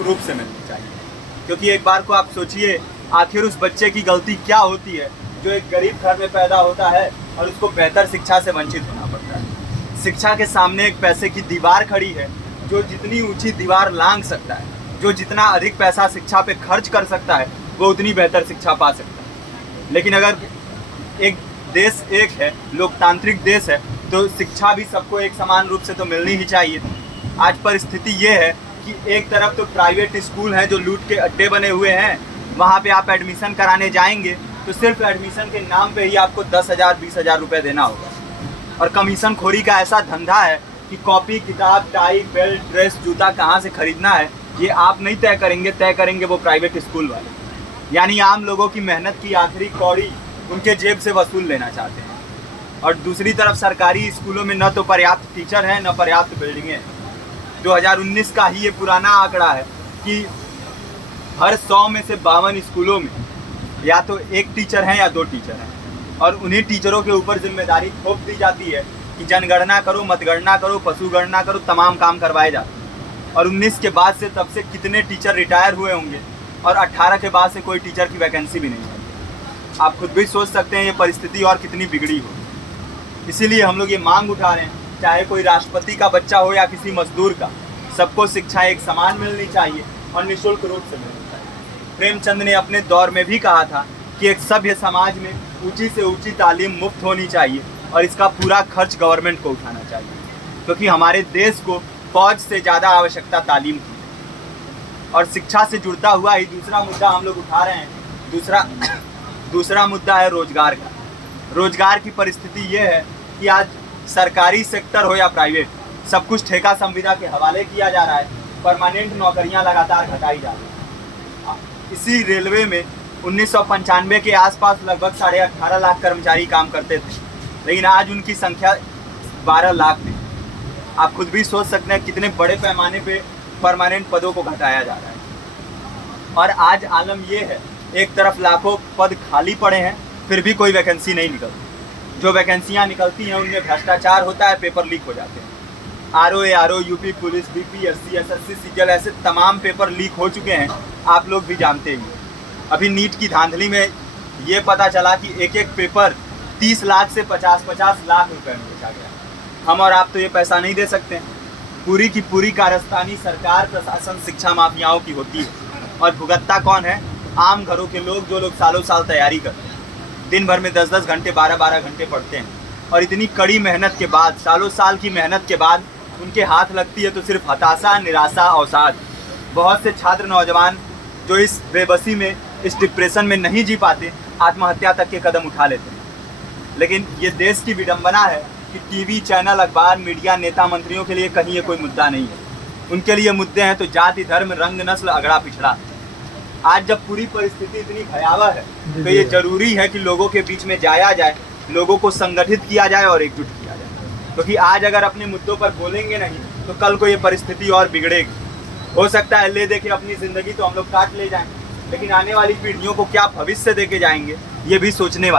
निःशुल्क रूप से मिलनी चाहिए। क्योंकि एक बार को आप सोचिए, आखिर उस बच्चे की गलती क्या होती है जो एक गरीब घर में पैदा होता है और उसको बेहतर शिक्षा से वंचित होना पड़ता है। शिक्षा के सामने एक पैसे की दीवार खड़ी है। जो जितनी ऊंची दीवार लांघ सकता है, जो जितना अधिक पैसा शिक्षा पे खर्च कर सकता है, वो उतनी बेहतर शिक्षा पा सकता है। लेकिन अगर एक देश एक है, लोकतांत्रिक देश है, तो शिक्षा भी सबको एक समान रूप से तो मिलनी ही चाहिए। आज परिस्थिति ये है कि एक तरफ तो प्राइवेट स्कूल हैं जो लूट के अड्डे बने हुए हैं, वहाँ पे आप एडमिशन कराने जाएंगे तो सिर्फ एडमिशन के नाम पे ही आपको 10,000 20,000 रुपये देना होगा। और कमीशन खोरी का ऐसा धंधा है कि कॉपी, किताब, टाई, बेल्ट, ड्रेस, जूता कहाँ से खरीदना है ये आप नहीं तय करेंगे वो प्राइवेट स्कूल वाले। यानी आम लोगों की मेहनत की आखिरी कौड़ी उनके जेब से वसूल लेना चाहते हैं। और दूसरी तरफ सरकारी स्कूलों में न तो पर्याप्त टीचर हैं, न पर्याप्त बिल्डिंगें हैं। 2019 का ही ये पुराना आंकड़ा है कि हर 100 में से 52 स्कूलों में या तो एक टीचर हैं या 2 टीचर हैं। और उन्हीं टीचरों के ऊपर जिम्मेदारी थोप दी जाती है कि जनगणना करो, मतगणना करो, पशुगणना करो, तमाम काम करवाए जाते हैं। और 19 के बाद से तब से कितने टीचर रिटायर हुए होंगे और 18 के बाद से कोई टीचर की वैकेंसी भी नहीं है। आप खुद भी सोच सकते हैं ये परिस्थिति और कितनी बिगड़ी हो। इसीलिए हम लोग ये मांग उठा रहे हैं, चाहे कोई राष्ट्रपति का बच्चा हो या किसी मजदूर का, सबको शिक्षा एक समान मिलनी चाहिए और निःशुल्क रूप से मिलनी चाहिए। प्रेमचंद ने अपने दौर में भी कहा था कि एक सभ्य समाज में ऊंची से ऊंची तालीम मुफ्त होनी चाहिए और इसका पूरा खर्च गवर्नमेंट को उठाना चाहिए। क्योंकि हमारे देश को फौज से ज़्यादा आवश्यकता तालीम की है। और शिक्षा से जुड़ता हुआ ही दूसरा मुद्दा हम लोग उठा रहे हैं। दूसरा मुद्दा है रोजगार का। रोजगार की परिस्थिति ये है कि आज सरकारी सेक्टर हो या प्राइवेट, सब कुछ ठेका संविदा के हवाले किया जा रहा है। परमानेंट नौकरियां लगातार घटाई जा रही हैं। इसी रेलवे में 1995 के आसपास लगभग 18.5 लाख कर्मचारी काम करते थे, लेकिन आज उनकी संख्या 12 लाख थी। आप खुद भी सोच सकते हैं कितने बड़े पैमाने पे परमानेंट पदों को घटाया जा रहा है। और आज आलम ये है, एक तरफ लाखों पद खाली पड़े हैं, फिर भी कोई वैकेंसी नहीं निकलती। जो वैकेंसियां निकलती हैं उनमें भ्रष्टाचार होता है, पेपर लीक हो जाते हैं। RO, UP police, BPSC, SSC, CGL, ऐसे तमाम पेपर लीक हो चुके हैं, आप लोग भी जानते ही। अभी नीट की धांधली में ये पता चला कि एक एक पेपर 30 लाख से 50-50 लाख रुपए में बेचा गया। हम और आप तो ये पैसा नहीं दे सकते। पूरी की पूरी कारस्तानी सरकार, प्रशासन, शिक्षा माफियाओं की होती है। और भुगतता कौन है? आम घरों के लोग, जो लोग सालों साल तैयारी करते हैं, दिन भर में 10-10 घंटे, 12-12 घंटे पढ़ते हैं। और इतनी कड़ी मेहनत के बाद, सालों साल की मेहनत के बाद उनके हाथ लगती है तो सिर्फ हताशा, निराशा, अवसाद। बहुत से छात्र नौजवान जो इस बेबसी में, इस डिप्रेशन में नहीं जी पाते, आत्महत्या तक के कदम उठा लेते हैं। लेकिन ये देश की विडंबना है कि टीवी चैनल, अखबार, मीडिया, नेता, मंत्रियों के लिए कहीं ये कोई मुद्दा नहीं है। उनके लिए मुद्दे हैं तो जाति, धर्म, रंग, नस्ल, अगड़ा पिछड़ा। आज जब पूरी परिस्थिति इतनी भयावह है तो ये जरूरी है कि लोगों के बीच में जाया जाए, लोगों को संगठित किया जाए और एकजुट किया जाए। क्योंकि आज अगर अपने मुद्दों पर बोलेंगे नहीं तो कल को ये परिस्थिति और बिगड़ेगी। हो सकता है ले दे के अपनी ज़िंदगी तो हम लोग काट ले जाएं, लेकिन आने वाली पीढ़ियों को क्या भविष्य दे के जाएंगे, ये भी सोचने वाले।